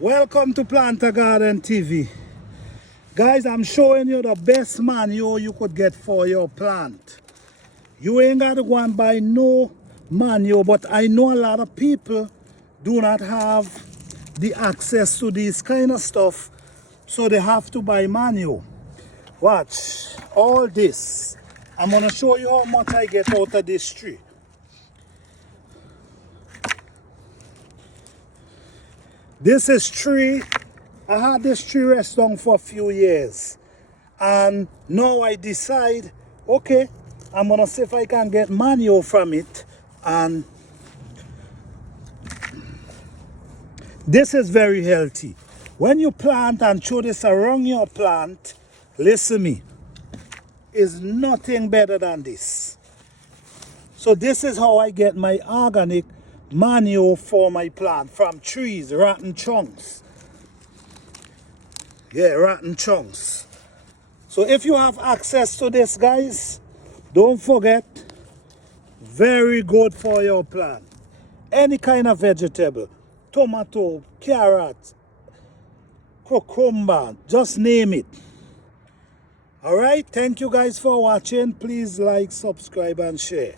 Welcome to Garden TV. Guys, I'm showing you the best manure you could get for your plant. You ain't got to go and buy no manure, but I know a lot of people do not have the access to this kind of stuff, so they have to buy manure. Watch, all this. I'm going to show you how much I get out of this tree. This is tree. I had this tree rest down for a few years, and now I decide, okay, I'm gonna see if I can get manure from it. And this is very healthy. When you plant and throw this around your plant, listen me, is nothing better than this. So this is how I get my organic manure for my plant, from trees, rotten chunks. Yeah, rotten chunks. So if you have access to this, guys, don't forget, very good for your plant. Any kind of vegetable, tomato, carrot, cucumber, just name it. All right, thank you guys for watching. Please like, subscribe, and share.